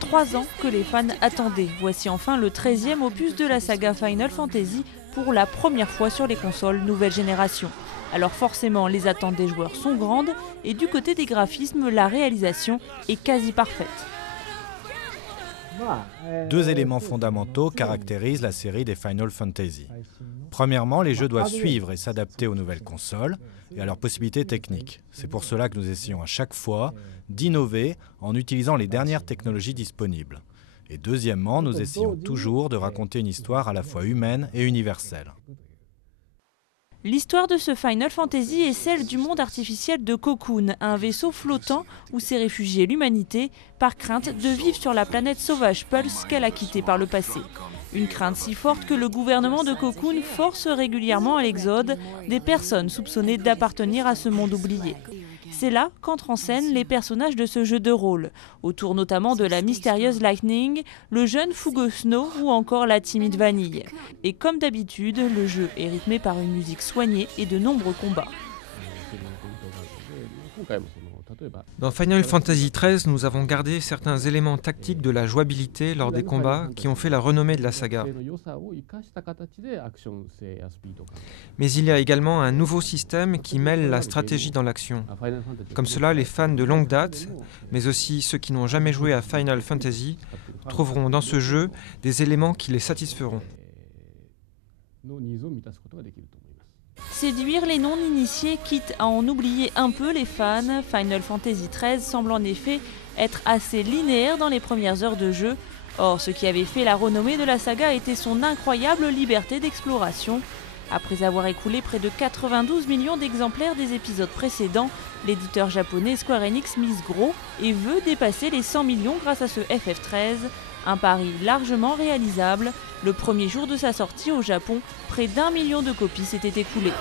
3 ans que les fans attendaient. Voici enfin le 13e opus de la saga Final Fantasy pour la première fois sur les consoles nouvelle génération. Alors forcément, les attentes des joueurs sont grandes et du côté des graphismes, la réalisation est quasi parfaite. 2 éléments fondamentaux caractérisent la série des Final Fantasy. Premièrement, les jeux doivent suivre et s'adapter aux nouvelles consoles et à leurs possibilités techniques. C'est pour cela que nous essayons à chaque fois d'innover en utilisant les dernières technologies disponibles. Et deuxièmement, nous essayons toujours de raconter une histoire à la fois humaine et universelle. L'histoire de ce Final Fantasy est celle du monde artificiel de Cocoon, un vaisseau flottant où s'est réfugiée l'humanité par crainte de vivre sur la planète sauvage Pulse qu'elle a quittée par le passé. Une crainte si forte que le gouvernement de Cocoon force régulièrement à l'exode des personnes soupçonnées d'appartenir à ce monde oublié. C'est là qu'entrent en scène les personnages de ce jeu de rôle, autour notamment de la mystérieuse Lightning, le jeune fougueux Snow ou encore la timide Vanille. Et comme d'habitude, le jeu est rythmé par une musique soignée et de nombreux combats. Dans Final Fantasy XIII, nous avons gardé certains éléments tactiques de la jouabilité lors des combats qui ont fait la renommée de la saga. Mais il y a également un nouveau système qui mêle la stratégie dans l'action. Comme cela, les fans de longue date, mais aussi ceux qui n'ont jamais joué à Final Fantasy, trouveront dans ce jeu des éléments qui les satisferont. Séduire les non-initiés quitte à en oublier un peu les fans, Final Fantasy XIII semble en effet être assez linéaire dans les premières heures de jeu. Or, ce qui avait fait la renommée de la saga était son incroyable liberté d'exploration. Après avoir écoulé près de 92 millions d'exemplaires des épisodes précédents, l'éditeur japonais Square Enix mise gros et veut dépasser les 100 millions grâce à ce FF13. Un pari largement réalisable. Le premier jour de sa sortie au Japon, près d'1 million de copies s'étaient écoulées.